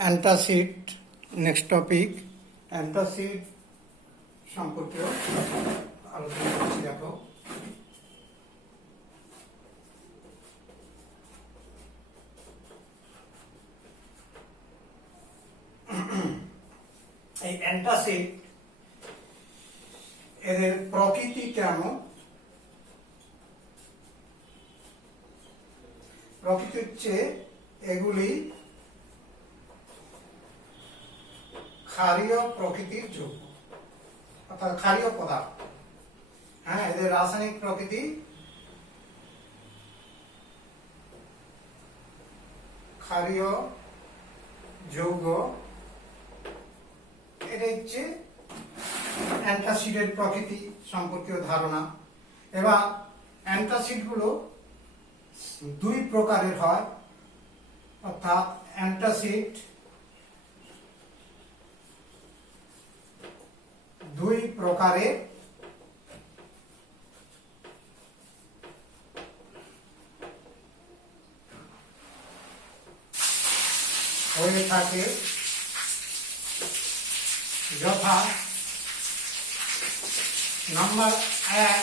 Antacid next topic antacid সম্পর্কে আলোচনা করছি। দেখো এই অ্যান্টাসিড এদের প্রকৃতি কেমন, প্রকৃতি হচ্ছে এগুলি ক্ষারীয় প্রকৃতির যৌগ অর্থাৎ ক্ষারীয় পদার্থ। হ্যাঁ, এদের রাসায়নিক প্রকৃতি ক্ষারীয় যৌগ। এটা হচ্ছে অ্যান্টাসিডের প্রকৃতি সম্পর্কীয় ধারণা। এবার অ্যান্টাসিড গুলো দুই প্রকারের হয়, অর্থাৎ অ্যান্টাসিড দুই প্রকারের হয়ে থাকে, যথা নাম্বার 1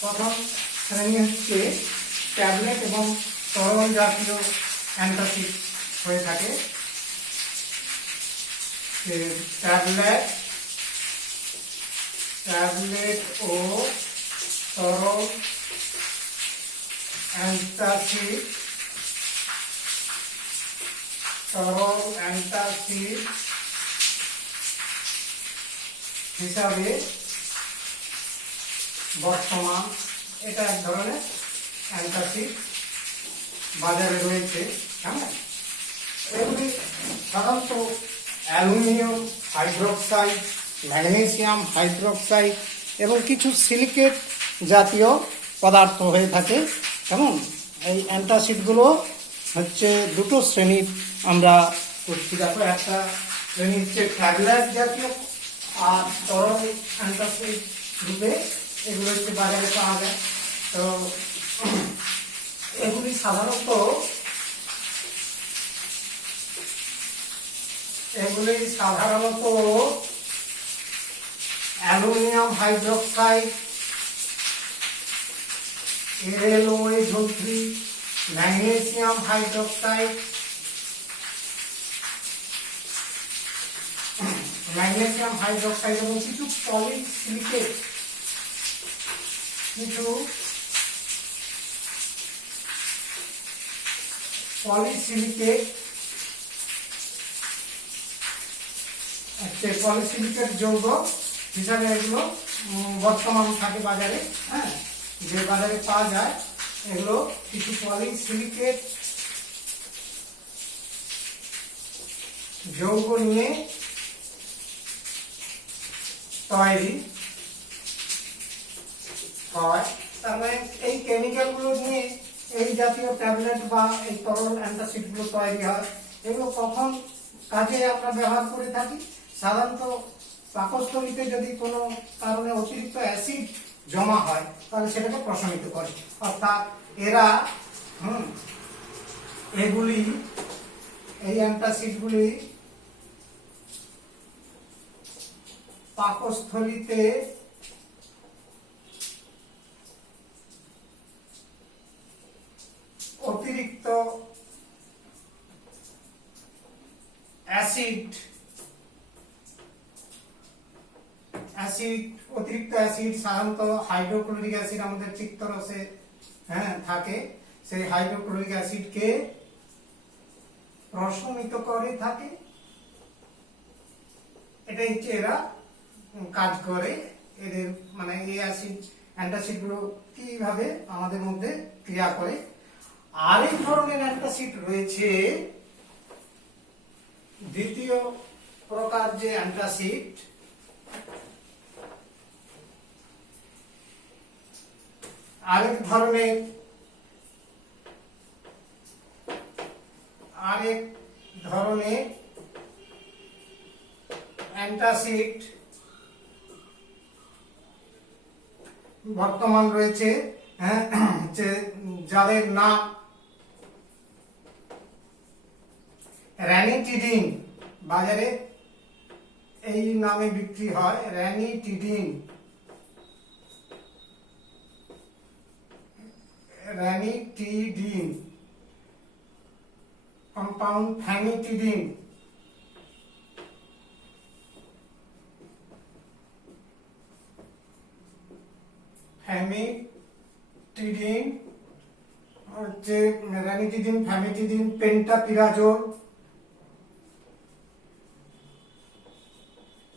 প্রথম শ্রেণী হচ্ছে ট্যাবলেট এবং তরল জাতীয় অ্যান্টাসিড হয়ে থাকে। ট্যাবলেট ও তরল অ্যান্টাসিড হিসাবে বর্তমান এটা এক ধরনের অ্যান্টাসিড বাজারে রয়েছে। হ্যাঁ, এগুলি সাধারণত অ্যালুমিনিয়াম হাইড্রোক্সাইড, ম্যাগনেসিয়াম হাইড্রোক্সাইড এবং কিছু সিলিকেট জাতীয় পদার্থ হয়ে থাকে। কেমন এই অ্যান্টাসিডগুলো হচ্ছে দুটো শ্রেণীর আমরা করছি। দেখো, একটা শ্রেণী হচ্ছে ট্যাবলেট জাতীয় আর তরল অ্যান্টাসিড রূপে এগুলো হচ্ছে বাজারে পাওয়া যায়। তো এগুলি সাধারণত aluminium hydroxide, AlOH3, magnesium hydroxide, এবং কিছু পলিসিলিকেট পলিসিলিকেট যৌগ হিসাবে এগুলো বর্তমান থাকে বাজারে। হ্যাঁ, যে বাজারে পাওয়া যায় এগুলো কিছু পলিসিলিকেট যৌগ নিয়ে তৈরি হয়। তার মানে এই কেমিক্যাল গুলো নিয়ে এই জাতীয় ট্যাবলেট বা এই তরল অ্যান্টাসিড গুলো তৈরি হয়। এগুলো কখন কাজে আমরা ব্যবহার করে থাকি? সাধারণত পাকস্থলীতে যদি কোনো কারণে অতিরিক্ত অ্যাসিড জমা হয় তাহলে সেটাকে প্রশমিত করে, অর্থাৎ এই অ্যান্টাসিডগুলি পাকস্থলীতে অতিরিক্ত অ্যাসিড সাধারণত হাইড্রোক্লোরিক অ্যাসিড আমাদের চিত্তরসে থাকে। সেই হাইড্রোক্লোরিক অ্যাসিডকে প্রশমিত করে থাকে। এটাই হচ্ছে এরা কাজ করে। এদের মানে এই অ্যান্টাসিড গুলো কিভাবে আমাদের মধ্যে ক্রিয়া করে। আরেক ধরনের অ্যান্টাসিড রয়েছে, দ্বিতীয় প্রকার যে অ্যান্টাসিড, আরেক ধরনের অ্যান্টাসিড বর্তমান রয়েছে, যাদের নাম র্যানিটিডিন বাজারে এই নামে বিক্রি হয়, র্যানিটিডিন। র্যানিটিডিন কম্পাউন্ড ফ্যামিটিডিন, ফ্যামিটিডিন হচ্ছে র্যানিটিডিন, ফ্যামিটিডিন, পেন্টাপিরাজোল,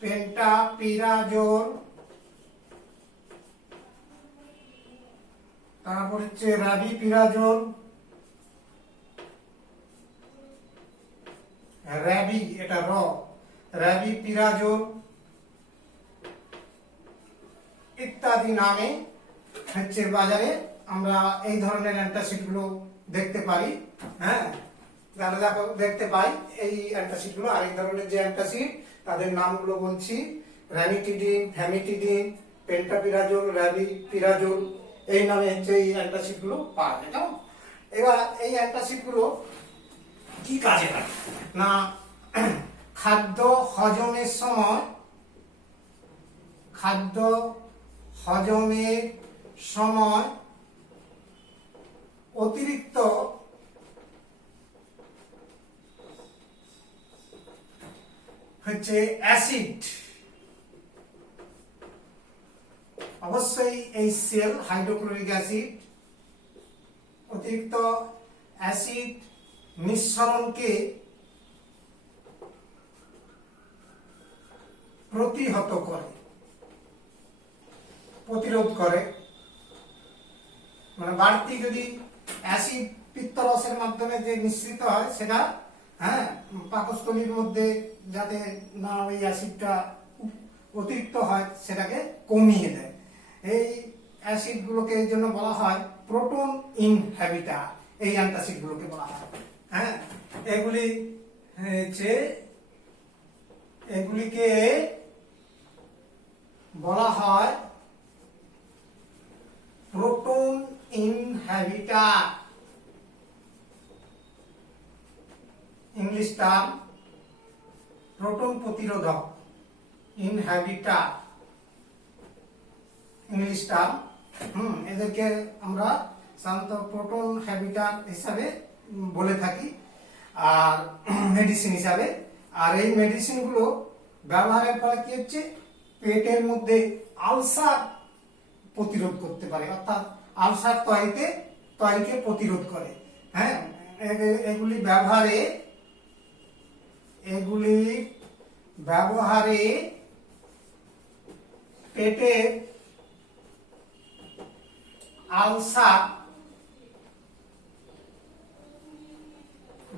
পেন্টাপিরাজোল, তারপর হচ্ছে র্যাবিপিরাজোল, র্যাবি এটা র্যাবিপিরাজোল ইত্যাদি নামে হচ্ছে বাজারে আমরা এই ধরনের অ্যান্টাসিড গুলো দেখতে পাই। হ্যাঁ, দেখো দেখতে পাই এই অ্যান্টাসিড গুলো। আর এই ধরনের যে অ্যান্টাসিড তাদের নামগুলো বলছি, র্যানিটিডিন, ফ্যামিটিডিন, পেন্টাপিরাজোল, র্যাবিপিরাজোল, এই নামে হচ্ছে এই অ্যান্টাসিড গুলো পাওয়া যায়। এবার এই অ্যান্টাসিড গুলো কি কাজে লাগে না, খাদ্য হজমের সময়, খাদ্য হজমের সময় অতিরিক্ত হচ্ছে অ্যাসিড, অবশ্যই HCl হাইড্রোক্লোরিক অ্যাসিড, অতিরিক্ত অ্যাসিড নিঃসরণকে প্রতিহত করে, প্রতিরোধ করে। মানে বাড়তি যদি অ্যাসিড পিত্তরসের মাধ্যমে যে নিঃসৃত হয় সেটা পাকস্থলীর মধ্যে যাতে না ওই অ্যাসিডটা অতিরিক্ত হয় সেটাকে কমিয়ে দেয়। এই অ্যাসিড গুলোকে এই জন্য বলা হয় প্রোটন ইনহিবিটর, এই অ্যান্টাসিড গুলোকে বলা হয়। এগুলিকে বলা হয় proton inhibitor, English term proton প্রতিরোধক, ইনহিবিটর ইংলিশ টার্ম। এদেরকে আমরা সাধারণত প্রোটন ইনহিবিটর হিসাবে বলে থাকি আর মেডিসিন হিসাবে। আর এই মেডিসিন গুলো ব্যবহারের ফলে কি হচ্ছে, পেটের মধ্যে আলসার প্রতিরোধ করতে পারে, অর্থাৎ আলসার তৈরিকে প্রতিরোধ করে। এগুলি ব্যবহারে পেটের আলসার,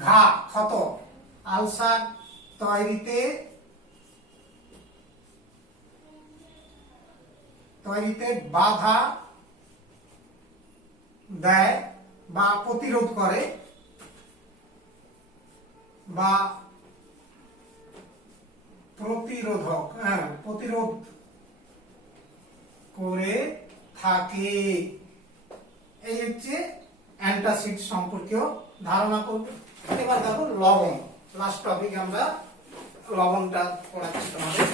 ঘা, ক্ষত, আলসার তৈরিতে বাধা দেয় বা প্রতিরোধ করে বা প্রতিরোধ করে থাকে। এই হচ্ছে অ্যান্টাসিড সম্পর্কেও ধারণা করব। এবার দেখো লবণ, লাস্ট টপিক আমরা লবণটা পড়াচ্ছি তোমাদের।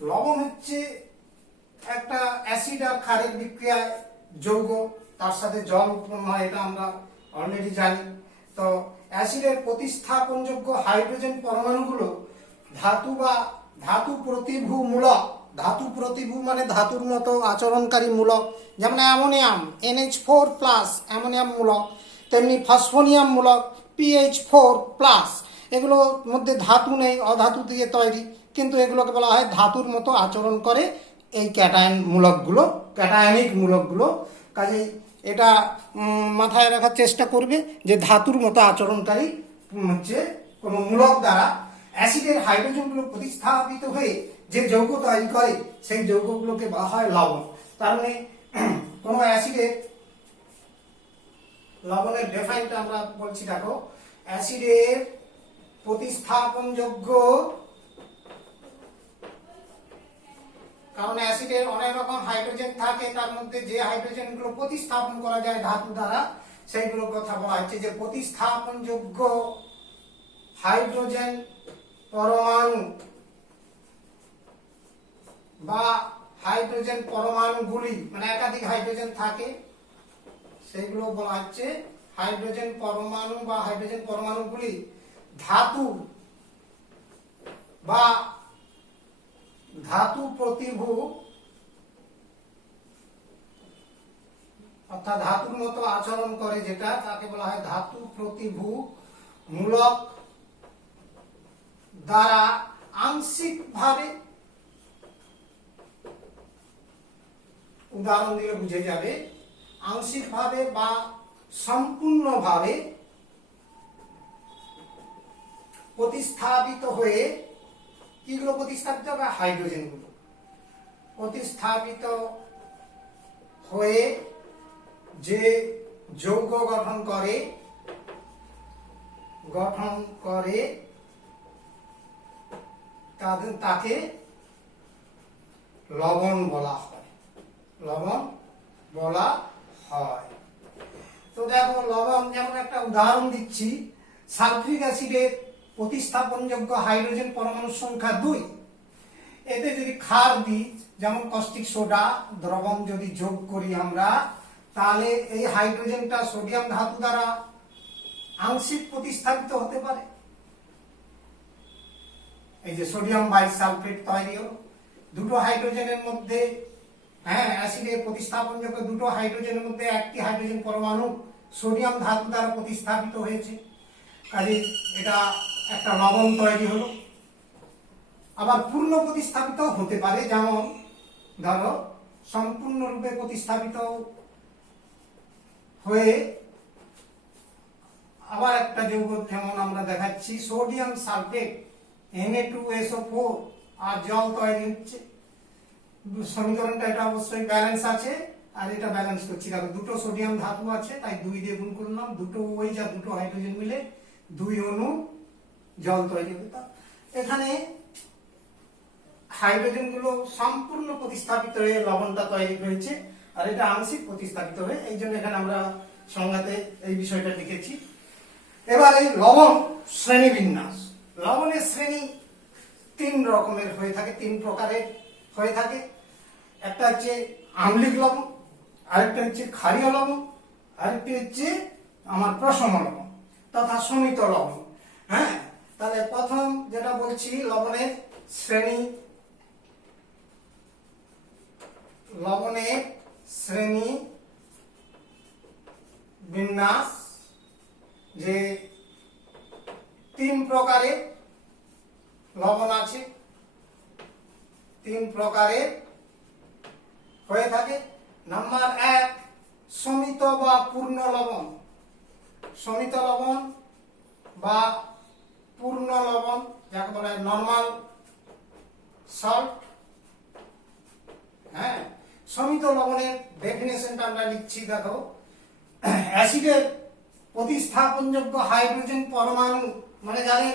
লবণ হচ্ছে একটা অ্যাসিড আর ক্ষারের বিক্রিয়ায় যৌগ, তার সাথে জল উৎপন্ন হয়, এটা আমরা অলরেডি জানি। তো অ্যাসিডের প্রতিস্থাপনযোগ্য হাইড্রোজেন পরমাণুগুলো ধাতু বা ধাতু প্রতিভু মূলক, ধাতু প্রতিভু মানে ধাতুর মতো আচরণকারী মূলক, যেমন অ্যামোনিয়াম NH4+, অ্যামোনিয়াম মূলক, তেমনি ফসফোনিয়াম মূলক PH4+। এগুলোর মধ্যে ধাতু নেই, অধাতু দিয়ে তৈরি, কিন্তু এগুলোকে বলা হয় ধাতুর মতো আচরণ করে এই ক্যাটায়নিক মূলকগুলো। কাজেই এটা মাথায় রাখার চেষ্টা করবে যে ধাতুর মতো আচরণকারী হচ্ছে কোনো মূলক দ্বারা অ্যাসিডের হাইড্রোজেনগুলো প্রতিস্থাপিত হয়ে যে যৌগ তৈরি করে সেই যৌগগুলোকে বলা হয় লবণ। তার মানে কোনো অ্যাসিডের, লবণের ডেফাইনটা আমরা বলছি, দেখো অ্যাসিডের প্রতিস্থাপনযোগ্য কারণ অ্যাসিডের অনেক রকম হাইড্রোজেন থাকে, তার মধ্যে যে হাইড্রোজেনগুলো প্রতিস্থাপন করা যায় ধাতু দ্বারা সেইগুলোর কথা বলা হচ্ছে যে প্রতিস্থাপনযোগ্য হাইড্রোজেন পরমাণু বা হাইড্রোজেন পরমাণুগুলি, মানে একাধিক হাইড্রোজেন থাকে, সেগুলো বলা হচ্ছে হাইড্রোজেন পরমাণু বা হাইড্রোজেন পরমাণুগুলি ধাতু বা ধাতু প্রতিভু অর্থাৎ ধাতুর মতো আচরণ করে যেটা, তাকে বলা হয় ধাতু প্রতিভু মূলক দ্বারা আংশিকভাবে, উদাহরণ দিলে বুঝে যাবে, আংশিকভাবে বা সম্পূর্ণভাবে প্রতিস্থাপিত হয়ে, কিগুলো প্রতিস্থাপিত হবে? হাইড্রোজেনগুলো প্রতিস্থাপিত হয়ে যে যৌগ গঠন করে তাকে লবণ বলা হয়। তো দেখো লবণ, যেমন একটা উদাহরণ দিচ্ছি, সালফিক অ্যাসিডের প্রতিস্থাপনযোগ্য হাইড্রোজেন পরমাণুর সংখ্যা 2। এতে যদি ক্ষার দিই, যেমন কস্টিক সোডা দ্রবণ যদি যোগ করি আমরা, তাহলে এই হাইড্রোজেনটা সোডিয়াম ধাতু দ্বারা আংশিক প্রতিস্থাপিত হতে পারে। এই যে সোডিয়াম বাইসালফেট তৈরি হলো দুটো হাইড্রোজেনের মধ্যে, অ্যাসিডের প্রতিস্থাপনযোগ্য দুটো হাইড্রোজেনের মধ্যে একটি হাইড্রোজেন পরমাণু সোডিয়াম ধাতু দ্বারা প্রতিস্থাপিত হয়েছে, কাজে এটা একটা লবণ তৈরি হলো। আবার পূর্ণ প্রতিস্থাপিত হতে পারে, যেমন ধরো সম্পূর্ণরূপে প্রতিস্থাপিত হয়ে আবার একটা যৌগ, যেমন আমরা দেখাচ্ছি সোডিয়াম সালফেট Na2SO4 আর জল তৈরি হচ্ছে। সমীকরণটা এটা অবশ্যই ব্যালেন্স আছে, আর এটা ব্যালেন্স করছি। দেখো দুটো সোডিয়াম ধাতু আছে, তাই 2 দিয়ে গুণ করলাম, দুটো OH আর দুটো হাইড্রোজেন মিলে 2 অণু জল তৈরি হবে। এখানে হাইড্রোজেন গুলো সম্পূর্ণ প্রতিস্থাপিত হয়ে লবণটা তৈরি হয়েছে, আর এটা আংশিক প্রতিস্থাপিত হয়ে, এই জন্য এখানে আমরা সংজ্ঞাতে এই বিষয়টা লিখেছি। এবার এই লবণ শ্রেণী বিন্যাস, লবণের শ্রেণী 3 রকমের হয়ে থাকে, 3 প্রকারের হয়ে থাকে। একটা হচ্ছে আম্লিক লবণ, আরেকটা হচ্ছে ক্ষারীয় লবণ, আরেকটা হচ্ছে আমার প্রশম লবণ তথা সমিত লবণ। তাহলে প্রথম যেটা বলছি লবণের শ্রেণী, বিন্যাস, যে 3 প্রকারের লবণ আছে, 3 প্রকারের হয়ে থাকে। নাম্বার 1 সমিত বা পূর্ণ লবণ, সমিত লবণ বা পূর্ণ লবণ, যাকে বলা হয় নরমাল সল্ট। সমিত লবণের ডেফিনেশনটা আমরা লিখছি, দেখো অ্যাসিডের প্রতিস্থাপনযোগ্য হাইড্রোজেন পরমাণু, মানে যাদের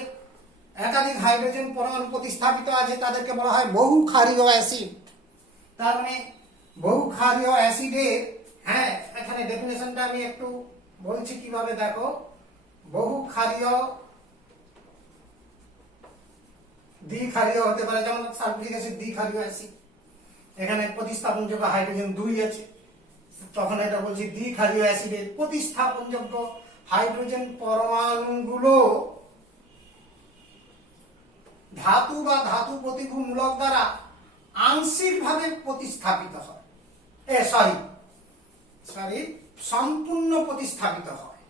একাধিক হাইড্রোজেন পরমাণু প্রতিস্থাপিত আছে তাদেরকে বলা হয় বহু ক্ষারীয় অ্যাসিড। তার মানে বহু ক্ষারীয় অ্যাসিডের, এখানে ডেফিনেশনটা আমি একটু বলছি কিভাবে, দেখো বহু ক্ষারীয়, দ্বিক্ষারীয় হতে পারে, যেমন সালফিক অ্যাসিড দ্বিক্ষারীয় অ্যাসিড, এখানে প্রতিস্থাপনযোগ্য হাইড্রোজেন 2 আছে, তখন এটা বলছি দ্বিক্ষারীয় অ্যাসিডের প্রতিস্থাপনযোগ্য হাইড্রোজেন পরমাণুগুলো ধাতু বা ধাতু প্রতিভু মূলক দ্বারা আংশিকভাবে প্রতিস্থাপিত হয়, সম্পূর্ণ প্রতিস্থাপিত হয়,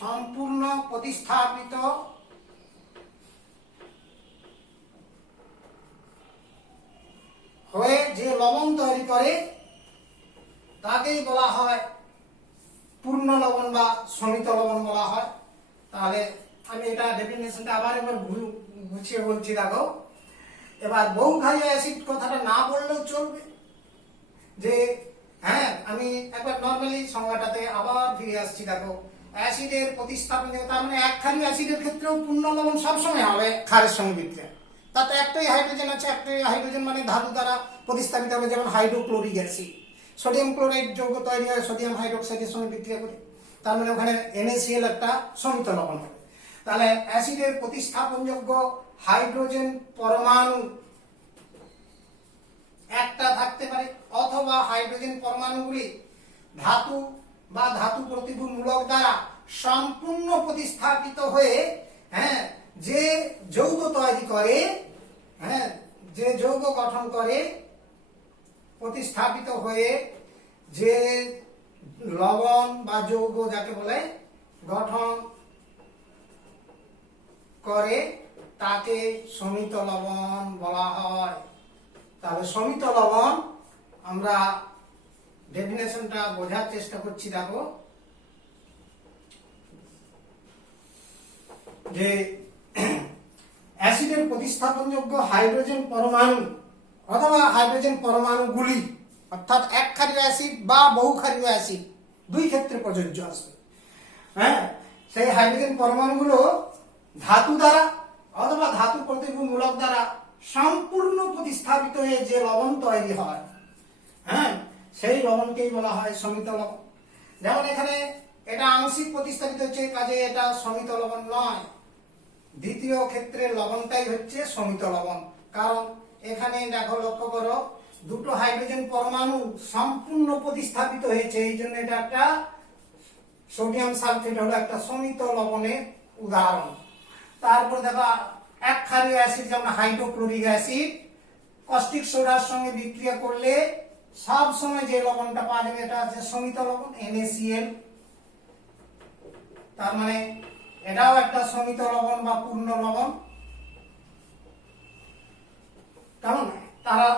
সম্পূর্ণ প্রতিস্থাপিত হয়ে যে লবণ তৈরি করে তাকেই বলা হয় পূর্ণ লবণ বা সমিত লবণ বলা হয়। তাহলে আমি এটা ডেফিনেশনটা আবার একবার গুছিয়ে বলছি, দেখো এবার বহুক্ষারীয় অ্যাসিড কথাটা না বললেও চলবে, যে আমি একবার নরমালি সংজ্ঞাটাতে আবার ফিরে আসছি। দেখো অ্যাসিডের প্রতিস্থাপন, তার মানে একক্ষারীয় অ্যাসিডের ক্ষেত্রেও পূর্ণ লবণ সবসময় হবে ক্ষারের সঙ্গে বিক্রিয়া, তাতে একটাই হাইড্রোজেন আছে, একটাই হাইড্রোজেন মানে ধাতু দ্বারা প্রতিস্থাপিত হবে, যেমন হাইড্রোক্লোরিক অ্যাসিড। সোডিয়াম ক্লোরাইড যৌগ তৈরি হয় সোডিয়াম হাইড্রোক্সাইডের সঙ্গে বিক্রিয়া করে, তার মানে ওখানে NaCl একটা সমিত লবণ হবে। তাহলে অ্যাসিডের প্রতিস্থাপনযোগ্য হাইড্রোজেন পরমাণু একটা থাকতে পারে, অথবা হাইড্রোজেন পরমাণুগুলি ধাতু বা ধাতু প্রতিভূ মূলক দ্বারা সম্পূর্ণ প্রতিস্থাপিত হয়ে যে যৌগ তৈরি করে, যে যৌগ গঠন করে, প্রতিস্থাপিত হয়ে যে লবণ বা যৌগ যাকে বলে গঠন করে তাকে সমিত লবণ বলা হয়। তাহলে সমিত লবণ আমরা ডেফিনেশনটা বোঝার চেষ্টা করছি। দেখো যে অ্যাসিডের প্রতিস্থাপনযোগ্য হাইড্রোজেন পরমাণু অথবা হাইড্রোজেন পরমাণুগুলি, অর্থাৎ এক ক্ষারীয় অ্যাসিড বা বহু ক্ষারীয় অ্যাসিড, দুই ক্ষেত্রে প্রযোজ্য আসবে। সেই হাইড্রোজেন পরমাণুগুলো ধাতু দ্বারা অথবা ধাতু প্রতিভূ মূলক দ্বারা সম্পূর্ণ প্রতিস্থাপিত হয়ে যে লবণ তৈরি হয়, সেই লবণকেই বলা হয় সমিত লবণ। যেমন এখানে এটা আংশিক প্রতিস্থাপিত হচ্ছে, কাজে এটা সমিত লবণ নয়। দ্বিতীয় ক্ষেত্রে লবণটাই হচ্ছে সমিত লবণ, কারণ এখানে দেখো, লক্ষ্য করো, দুটো হাইড্রোজেন পরমাণু সম্পূর্ণ প্রতিস্থাপিত হয়েছে, এই জন্য এটা একটা সোডিয়াম সালফেট হলো একটা সমিত লবণের উদাহরণ। তারপর দেখো এক ক্ষারীয় অ্যাসিড যেমন হাইড্রোক্লোরিক অ্যাসিড কস্টিক সোডার সঙ্গে বিক্রিয়া করলে সব সময় যে লবণটা পাওয়া যাবে এটা হচ্ছে সমিত লবণ NaCl। তার মানে এটাও একটা সমিত লবণ বা পূর্ণ লবণ। কেমন? তারা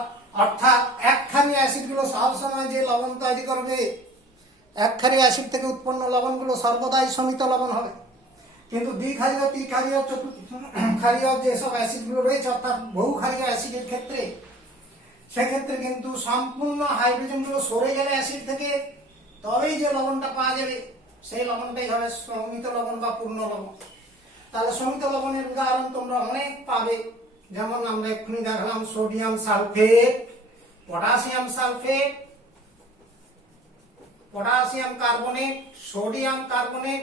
অর্থাৎ এক ক্ষারীয় অ্যাসিড গুলো সব সময় যে লবণ তৈরি করবে, এক ক্ষারীয় অ্যাসিড থেকে উৎপন্ন লবণগুলো সর্বদাই সমিত লবণ হবে। কিন্তু দ্বিক্ষারীয়, ত্রিক্ষারীয়, চতুর্ক্ষারীয় যেসব অ্যাসিডগুলো রয়েছে, অর্থাৎ বহু ক্ষারীয় অ্যাসিডের ক্ষেত্রে, সেক্ষেত্রে কিন্তু সম্পূর্ণ হাইড্রোজেনগুলো সরে গেলে অ্যাসিড থেকে তবেই যে লবণটা পাওয়া যাবে, সেই লবণটাই হবে সমিত লবণ বা পূর্ণ লবণ। তাহলে সমিত লবণের উদাহরণ তোমরা অনেক পাবে, যেমন আমরা এক্ষুনি দেখলাম sodium sulphate, potassium sulphate, potassium carbonate, sodium carbonate,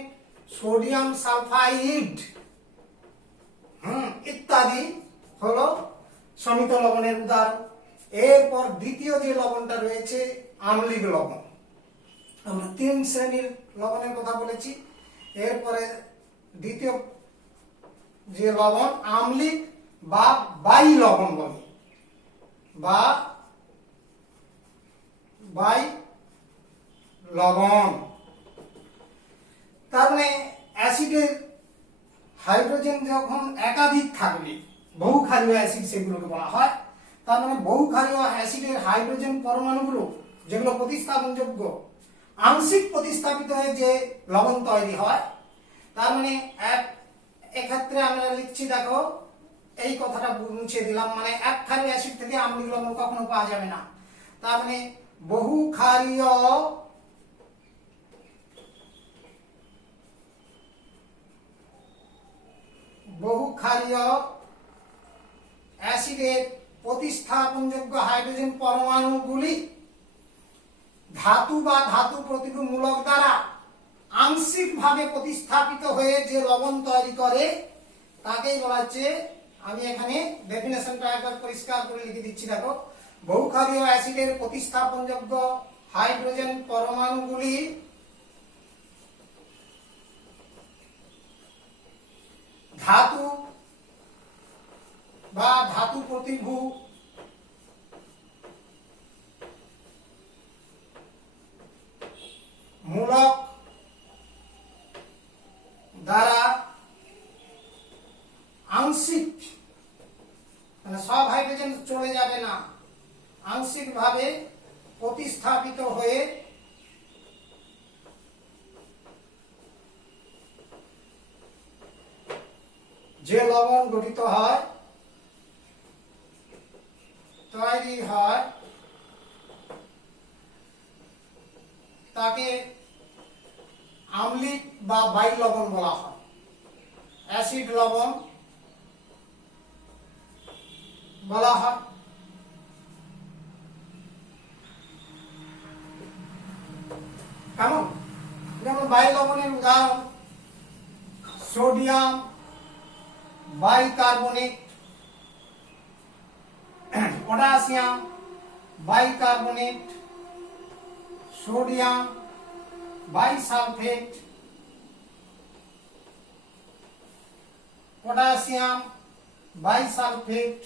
sodium sulphide ইত্যাদি হলো সমিত লবণের উদাহরণ। এরপর দ্বিতীয় যে লবণটা রয়েছে আম্লিক লবণ। আমরা 3 শ্রেণীর লবণের কথা বলেছি। এরপরে দ্বিতীয় যে লবণ আম্লিক বা বাই লবণ বলে, বা বাই লবণ। তার মানে অ্যাসিডের হাইড্রোজেন যখন একাধিক থাকবে, বহু ক্ষারীয় অ্যাসিড সেগুলোকে বলা হয়। তার মানে বহু ক্ষারীয় অ্যাসিডের হাইড্রোজেন পরমাণুগুলো যেগুলো প্রতিস্থাপনযোগ্য, আংশিক প্রতিস্থাপিত হয়ে যে লবণ তৈরি হয়, তার মানে এক্ষেত্রে আমরা লিখছি, দেখো এই কথাটা মুছে দিলাম, মানে এক ক্ষারীয় অ্যাসিড থেকে আম্লিক লবণ কখনো পাওয়া যাবে না। তার মানে বহু ক্ষারীয় অ্যাসিডের প্রতিস্থাপনযোগ্য হাইড্রোজেন পরমাণুগুলি ধাতু বা ধাতু প্রতিভূ মূলক দ্বারা আংশিকভাবে প্রতিস্থাপিত হয়ে যে লবণ তৈরি করে তাকেই বলা হচ্ছে, আমি এখানে ডেফিনেশনটা একবার পরিষ্কার করে লিখে দিচ্ছি। দেখো, বহু ক্ষারীয় অ্যাসিডের প্রতিস্থাপনযোগ্য হাইড্রোজেন পরমাণুগুলি ধাতু বা ধাতু প্রতিভূ মূলক দ্বারা আংশিক, মানে সব হাইড্রোজেন চলে যাবে না, আংশিকভাবে প্রতিস্থাপিত হয়ে যে লবণ গঠিত হয়, তৈরি হয়, তাকে আম্লিক বা বাই লবণ বলা হয়। অ্যাসিড লবণ বলা হয়। কেমন? যেমন বায়ু লবণের উদাহরণ sodium bicarbonate, potassium bicarbonate, sodium bisulphate, potassium bisulphate,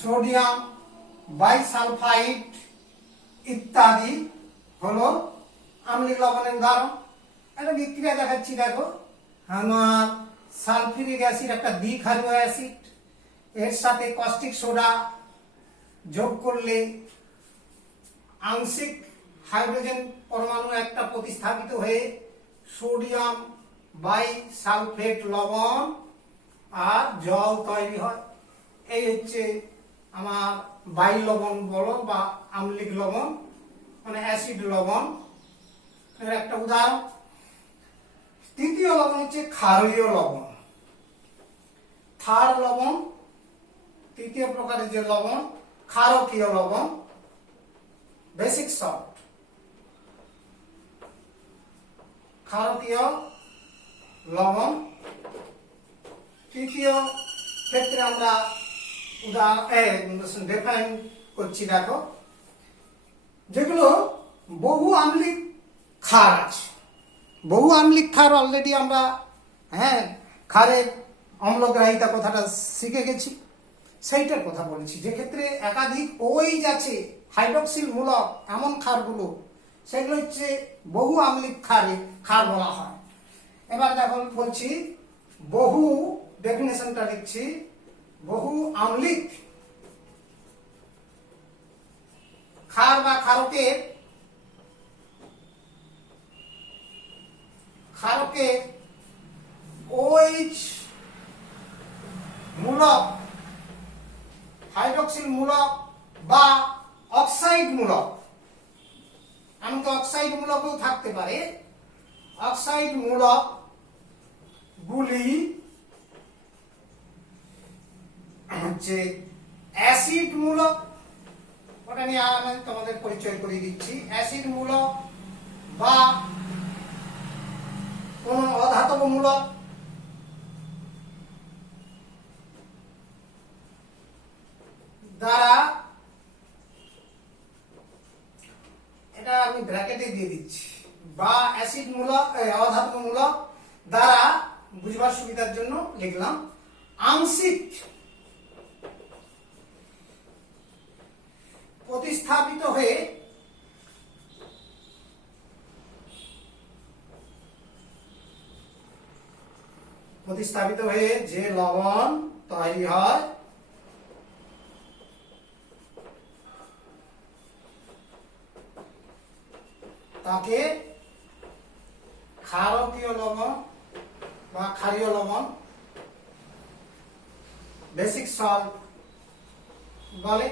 sodium bisulphide ইত্যাদি হলো আম্লিক লবণের উদাহরণ। একটা বিক্রিয়া দেখাচ্ছি, দেখো আমার সালফিউরিক অ্যাসিড একটা দ্বিক্ষারীয় অ্যাসিড, এর সাথে কস্টিক সোডা যোগ করলে আংশিক হাইড্রোজেন পরমাণু একটা প্রতিস্থাপিত হয়ে সোডিয়াম বাইসালফেট লবণ আর জল তৈরি হয়। এই হচ্ছে আমার বায়ু লবণ বলো বা আম্লিক লবণ, মানে অ্যাসিড লবণ এর একটা উদাহরণ। তৃতীয় লবণ হচ্ছে ক্ষারীয় লবণ। থার্ড লবণ, তৃতীয় প্রকারের যে লবণ ক্ষারকীয় লবণ, বেসিক সল্ট, ক্ষারকীয় লবণ। তৃতীয় ক্ষেত্রে আমরা ডিফাইন করছি, দেখো যেগুলো বহু আম্লিক ক্ষার আছে। বহু আম্লিক ক্ষার অলরেডি আমরা ক্ষারের অম্লগ্রাহিতা কথাটা শিখে গেছি, সেইটার কথা বলছি। যে ক্ষেত্রে একাধিক ওইজ আছে হাইড্রক্সিল মূলক এমন ক্ষারগুলো, সেগুলো হচ্ছে বহু আম্লিক ক্ষার বলা হয়। এবার দেখো বলছি বহু, ডেফিনেশনটা লিখছি, বহু আম্লিক ক্ষার বা ক্ষারকের OH মূলক, হাইড্রক্সিল মূলক বা অক্সাইড মূলক, এমনকি অক্সাইড মূলকও থাকতে পারে। অক্সাইড মূলক গুলি হচ্ছে অ্যাসিড মূলক, ওটা নিয়ে আমি তোমাদের পরিচয় করিয়ে দিচ্ছি। অ্যাসিড মূলক বা কোন অধাতব মূলক দ্বারা, এটা আমি ব্র্যাকেটে দিয়ে দিচ্ছি, বা অ্যাসিড মূলক অধাতব মূলক দ্বারা বুঝবার সুবিধার জন্য লিখলাম আংশিক প্রতিস্থাপিত হয়ে যে লবণ তৈরি হয় তাকে ক্ষারকীয় লবণ বা ক্ষারীয় লবণ, বেসিক সল্ট বলে।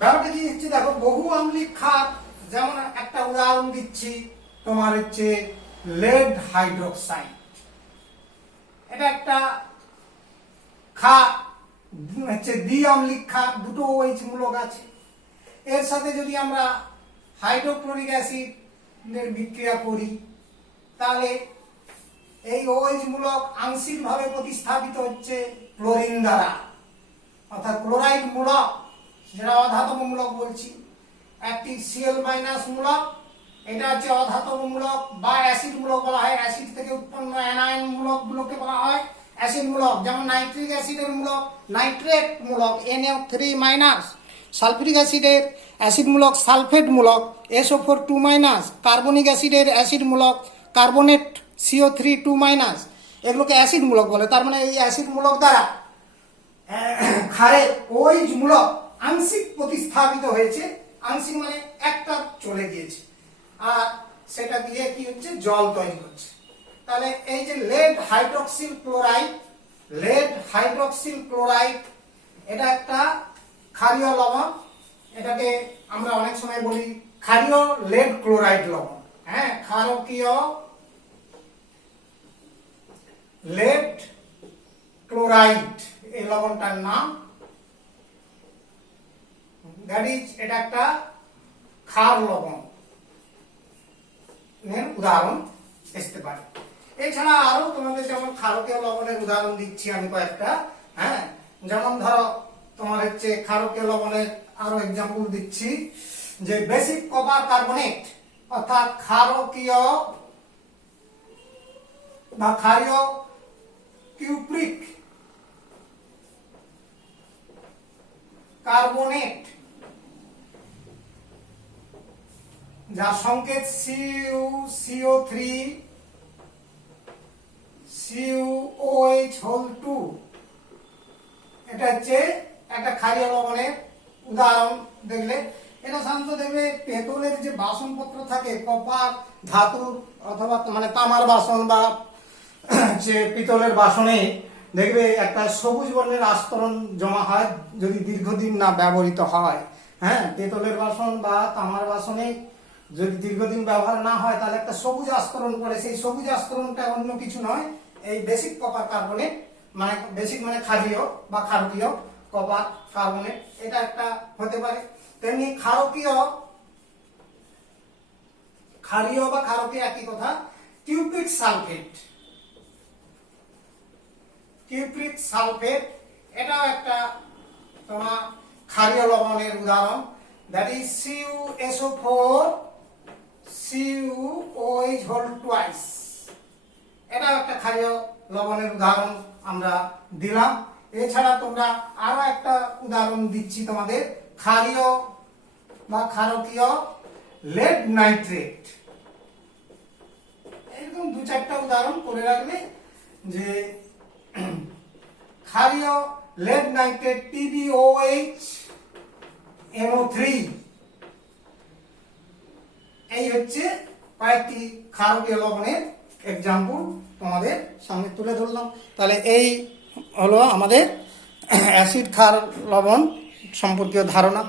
ব্যাপারটা কি হচ্ছে দেখো, বহু আম্লিক ক্ষার, যেমন একটা উদাহরণ দিচ্ছি তোমার হচ্ছে লেড হাইড্রোক্সাইড। এটা একটা ক্ষার, হচ্ছে দ্বি-আম্লিক ক্ষার, দুটো OH মূলক আছে। এর সাথে যদি আমরা হাইড্রোক্লোরিক অ্যাসিডের বিক্রিয়া করি, তাহলে এই OH মূলক আংশিকভাবে প্রতিস্থাপিত হচ্ছে ক্লোরিন দ্বারা, অর্থাৎ ক্লোরাইড মূলক, যেটা অধাতব মূলক বলছি। একটি Cl- মূলক, এটা হচ্ছে অধাতব মূলক বা অ্যাসিড মূলক বলা হয়। অ্যাসিড থেকে উৎপন্ন অ্যানায়ন মূলক গুলোকে বলা হয় অ্যাসিড মূলক। যেমন নাইট্রিক অ্যাসিডের মূলক নাইট্রেট মূলক NO3-, সালফিউরিক অ্যাসিডের অ্যাসিড মূলক সালফেট মূলক SO4-, কার্বনিক অ্যাসিডের অ্যাসিড মূলক কার্বনেট CO3-। এগুলোকে অ্যাসিড মূলক বলে। তার মানে এই অ্যাসিড মূলক দ্বারা ক্ষারের OH মূলক আংশিক প্রতিস্থাপিত হয়েছে। আংশিক মানে একটা চলে গিয়েছে, আর সেটা দিয়ে কি হচ্ছে, জল তৈরি করছে। তাহলে এই যে লেড হাইড্রক্সিল ক্লোরাইড, এটা একটা ক্ষারীয় লবণ। এটাকে আমরা অনেক সময় বলি ক্ষারীয় লেড ক্লোরাইড লবণ। ক্ষারকীয় লেড ক্লোরাইড এই লবণটার নাম। দ্যাট ইজ এটা একটা ক্ষার লবণ এর উদাহরণ আসতে পারে। এছাড়া আরো তোমাদের যেমন ক্ষারকীয় লবণের উদাহরণ দিচ্ছি আমি কয়েকটা। হ্যাঁ, যেমন ধরো তোমার হচ্ছে ক্ষারকীয় লবণের আরো এক্সাম্পল দিচ্ছি, যে বেসিক কপার কার্বনেট অর্থাৎ ক্ষারকীয় বা ক্ষারীয় কিউপ্রিক কার্বনেট, যার সংকেত CuCO3 CuOH2, এটা হচ্ছে একটা ক্ষারীয় লবণের উদাহরণ। দেখলে এটা সাধারণত দেখবে পেতলের যে বাসনপত্র থাকে, কপার ধাতুর অথবা মানে তামার বাসন বা যে পিতলের বাসনে দেখবে একটা সবুজ বর্ণের আস্তরণ জমা হয় যদি দীর্ঘদিন না ব্যবহৃত হয়। হ্যাঁ, পেতলের বাসন বা তামার বাসনে যদি দীর্ঘদিন ব্যবহার না হয় তাহলে একটা সবুজ আস্তরণ পড়ে। সেই সবুজ আস্তরণটা অন্য কিছু নয়, এই বেসিক কপার কার্বনেট, মানে বেসিক মানে ক্ষারীয় বা ক্ষারকীয় কপার কার্বনেট, এটা একটা হতে পারে। তেমনি ক্ষারকীয় বা ক্ষারকীয় একই কথা, কিউপ্রিক সালফেট এটাও একটা তোমার ক্ষারীয় লবণের উদাহরণ। দ্যাট ইজ CuSO4 CuOH2, এটাও একটা ক্ষারীয় লবণের উদাহরণ আমরা দিলাম। এছাড়া তোমরা আরো একটা উদাহরণ দিচ্ছি তোমাদের, ক্ষারীয় বা ক্ষারকীয় লেড নাইট্রেট। এরকম দু চারটা উদাহরণ করে রাখলে যে ক্ষারীয় লেড নাইট্রেট PbOH এই হচ্ছে কয়েকটি ক্ষারকীয় লবণের এক্সাম্পল তোমাদের সামনে তুলে ধরলাম। তাহলে এই হলো আমাদের অ্যাসিড ক্ষার লবণ সম্পর্কীয় ধারণা।